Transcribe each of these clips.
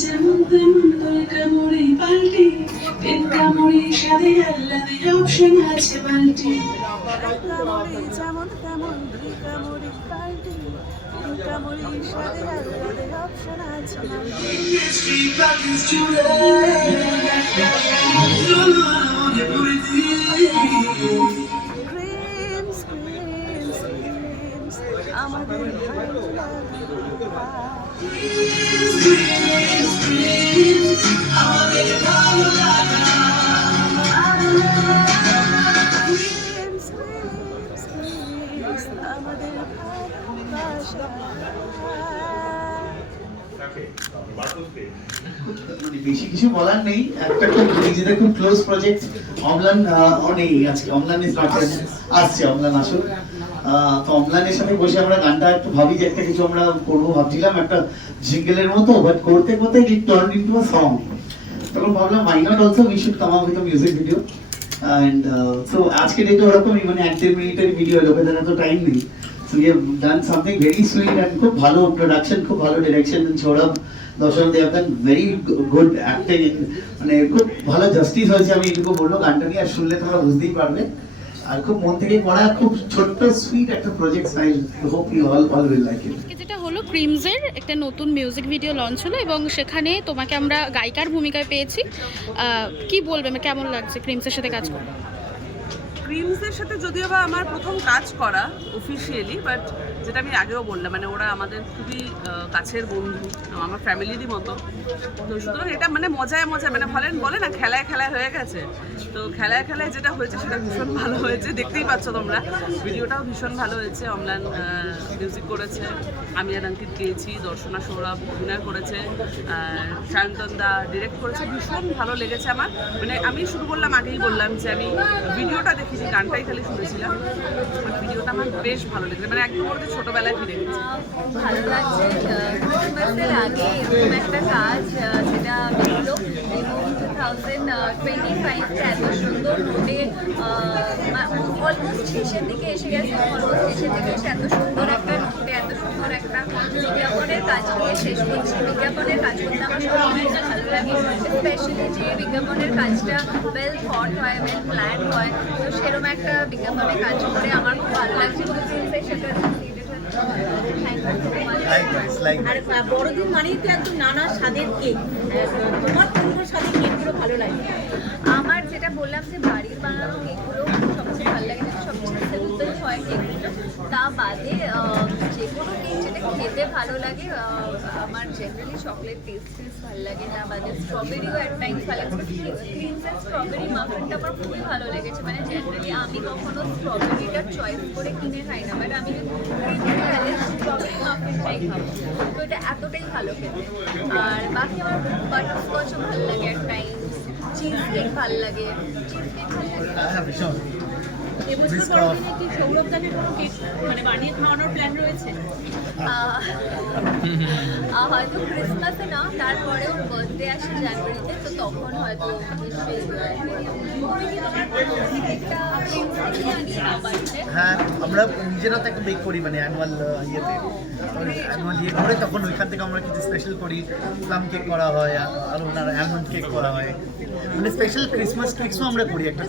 যেমন তেমন তোর কামড়ে পাল্টি পেন কামড়ে সাদে আল্লাদে অপশন আছে কামড়ি যেমন তেমন দুই কামড়ি পাল্টি। কামড়ি অপশন আছে করে আমাদের ভালো লাগা বেশি কিছু বলার নেই। একটা খুব নিজেদের খুব ক্লোজ প্রজেক্ট অমলান নেই আজকে অমলান ইজ নট আসছে অমলান, আসুক। তো অমলানের সাথে বসে আমরা গানটা একটু ভাবি, যে একটা কিছু আমরা ভাবছিলাম, একটা জিঙ্গেলের মতো বাট করতে করতে ইট টার্ন আ সং তখন ভাবলাম my not also we should come up with music video and so আজকে ডেটে ওরকমই মানে এক দেড় মিনিটের ভিডিও লোকেদের এত টাইম নেই। So done something very sweet and খুব ভালো প্রোডাকশন খুব ভালো direction Sourav Darshan they have very good acting মানে খুব ভালো জাস্টিস হয়েছে, আমি এটুকু বলব, গানটা নিয়ে আর শুনলে তোমরা বুঝতেই পারবে। আর খুব মন থেকে করা খুব ছোট্ট সুইট একটা project size hope you all all will like it যেটা হলো ক্রিমসের একটা নতুন মিউজিক ভিডিও লঞ্চ হলো এবং সেখানে তোমাকে আমরা গায়িকার ভূমিকায় পেয়েছি। কি বলবে? মানে কেমন লাগছে ক্রিমসের সাথে কাজ করে? ক্রিমসের সাথে যদিও বা আমার প্রথম কাজ করা অফিসিয়ালি বাট যেটা আমি আগেও বললাম মানে ওরা আমাদের খুবই কাছের বন্ধু আমার ফ্যামিলিরই মতো। তো সুতরাং এটা মানে মজায় মজায় মানে বলেন বলে না খেলায় খেলায় হয়ে গেছে। তো খেলায় খেলায় যেটা হয়েছে সেটা ভীষণ ভালো হয়েছে। দেখতেই পাচ্ছ তোমরা। ভিডিওটাও ভীষণ ভালো হয়েছে। অমলান মিউজিক করেছে আমি আর অঙ্কিত গেয়েছি, দর্শনা সৌরভ, অভিনয় করেছে সায়ন্তন দা ডিরেক্ট করেছে। ভীষণ ভালো লেগেছে আমার। মানে আমি শুরু করলাম আগেই বললাম যে আমি ভিডিওটা দেখেছি গানটাই খালি শুনেছিলাম। ভিডিওটা আমার বেশ ভালো লেগেছে। মানে একদম ওদের ছোটোবেলায় ফিরে গেছে। ভালো লাগছে আগে একটা কাজ যেটা থাউজেন্ড টোয়েন্টি ফাইভটা এত সুন্দর নোটে অলমোস্ট শেষের দিকে এসে গেছে অলমোস্ট শেষের দিকে এত সুন্দর একটা নোটে এত সুন্দর একটা বিজ্ঞাপনের কাজ নিয়ে শেষ করছি। বিজ্ঞাপনের কাজ করতে আমার সবসময় ভালো লাগে স্পেশালি যে বিজ্ঞাপনের কাজটা ওয়েল থট হয় ওয়েল প্ল্যান হয়, তো সেরকম একটা বিজ্ঞাপনে কাজ করে আমার খুব ভালো লাগছে। এবং আর বড়দিন মানেই তো একদম নানা স্বাদের কেক। তোমার স্বাদের কেকগুলো ভালো লাগে? আমার যেটা বললাম যে বাড়ির বানানো কেকগুলো সবচেয়ে ভালো লাগে সব সবচেয়ে হয় কেকগুলো। তা বাদে যে কোনো কেক খেতে ভালো লাগে আমার জেনারেলি চকলেট পেস্ট্রিজ ভালো লাগে তা বাদে স্ট্রবেরিও অ্যাট টাইমস ভালো লাগে অ্যান্ড স্ট্রবেরি মাফিনটা আমার খুবই ভালো লেগেছে। মানে জেনারেলি আমি কখনো স্ট্রবেরিটা চয়েস করে কিনে খাই না বাট আমি স্ট্রবেরি মাফিনটাই খাব। তো এটা এতটাই ভালো খেতে। আর বাকি আমার বাটারস্কচও ভালো লাগে অ্যাট টাইমস চিজ কেক ভালো লাগে। চিজ কেক ভালো লাগে? এবছর. বড়দিনে কি সৌরভ দানের কোনো কেক মানে বানিয়ে খাওয়ানোর প্ল্যান রয়েছে হয়তো ক্রিসমাসে না তারপরে ওর বার্থডে আসে জানুয়ারিতে তো তখন হয়তো হ্যাঁ আমরা নিজেরা তো একটা বেক করি মানে অ্যানুয়াল ইয়েতে। অ্যানুয়াল ইয়ে করে তখন ওইখান থেকে আমরা কিছু স্পেশাল করি। প্লাম কেক করা হয় আর ওনার অ্যালমন্ড কেক করা হয়। মানে স্পেশাল ক্রিসমাস কেকসও আমরা করি একটা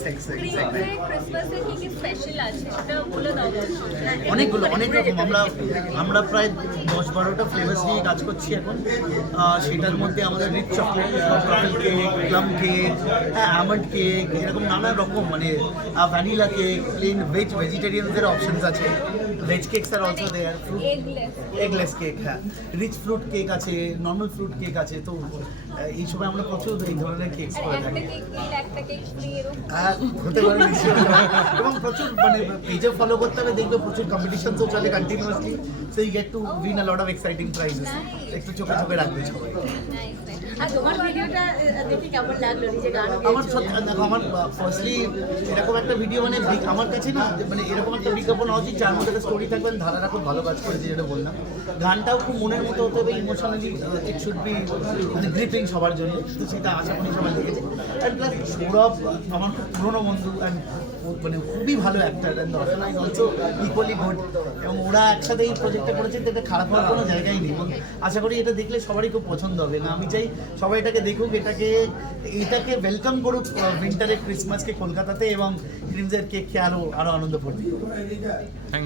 অনেকগুলো অনেক রকম। আমরা আমরা প্রায় দশ বারোটা ফ্লেভার্স নিয়ে কাজ করছি। এখন। আহ, সেটার মধ্যে আমাদের rich chocolate cake plum cake almond cake এরকম নানা রকম মানে ভ্যানিলা কেক প্লেন ভেজ ভেজিটেরিয়ানদের অপশানস আছে। Veg cakes R also there fruit eggless eggless cake হ্যাঁ। রিচ ফ্রুট কেক আছে নর্মাল ফ্রুট কেক আছে তো এই সময় আমরা প্রচুর এই ধরনের কেকস করে একটা থাকি। হতে পারে। এবং প্রচুর মানে পেজে ফলো করতে হবে দেখবে প্রচুর কম্পিটিশন তো চলে continuously so you get to win a lot of exciting prizes একটু চোখে চোখে রাখবে সবাই। নাইস আর তোমার ভিডিওটা দেখে কেমন লাগল? নিজে গান আমার সত্যি দেখো আমার ফার্স্টলি এরকম একটা ভিডিও মানে আমার কাছে না মানে এরকম একটা বিজ্ঞাপন হওয়া উচিত যার মধ্যে একটা স্টোরি করেই থাকবেন, ধারাটা খুব ভালো কাজ করেছে যেটা বললাম। গানটাও খুব মনের মতো হতে হবে ইমোশনালি ইট শুড বি মানে গ্রিপিং সবার জন্য, তো সেটা আশা করি সবাই দেখেছে। অ্যান্ড প্লাস সৌরভ আমার খুব পুরনো বন্ধু অ্যান্ড মানে খুবই ভালো actor and Darshana is also equally good এবং ওরা একসাথে এই প্রজেক্টটা করেছেন তো এটা খারাপ হওয়ার কোনো জায়গাই নেই। এবং আশা করি এটা দেখলে সবারই খুব পছন্দ হবে। না, আমি চাই সবাই এটাকে দেখুক, এটাকে এটাকে ওয়েলকাম করুক উইন্টারের ক্রিসমাসকে কলকাতাতে এবং ক্রিমসের কেক খেয়ে আরও আরও আনন্দ ফুর্তি করুক। আমি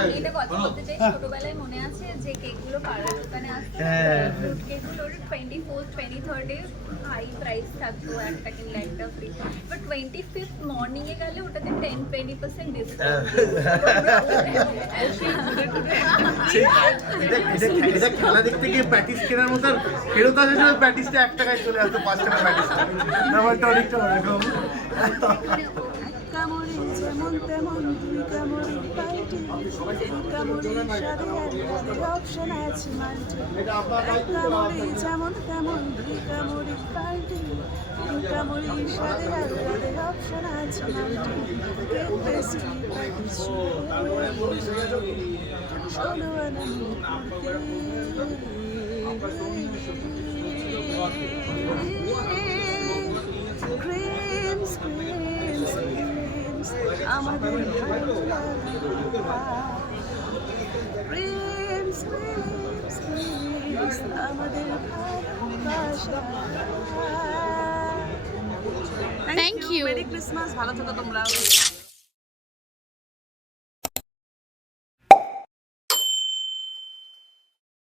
আমি এটা কথা বলতে চাই ছোটবেলায় মনে আছে যে কেকগুলো পাড়ার দোকানে আসতো। কেকগুলোর টোয়েন্টি ফোর্থ টোয়েন্টি থার্ডে হাই প্রাইস থাকতো একটা কিনলে একটা ফ্রি বাট টোয়েন্টি ফিফথ মর্নিংয়ে গেলে ওটাতে টেন টোয়েন্টি পার্সেন্ট সেই এটা খেলা দেখতে গিয়ে প্র্যাকটিস কেনার মতো ফেরত আসার সময় প্র্যাকটিসটা এক টাকায় চলে আসতো পাঁচ টাকা ব্যাপারটা অনেকটা ওরকম যেমন তেমন দুই কামড়ি পাল্টি তিন কামড়ি সাথে অপশন আছে মাল্টি এক কামড়ি যেমন তেমন, দুই কামড়ি পাল্টি তিন কামড়ি সাথে আলাদা অপশন আছে মাল্টি কেক পেস্ট্রি শোনো ক্রিমস ক্রিমস আমাদের Thank you. মেরি ক্রিসমাস ভালো থাকো তোমরা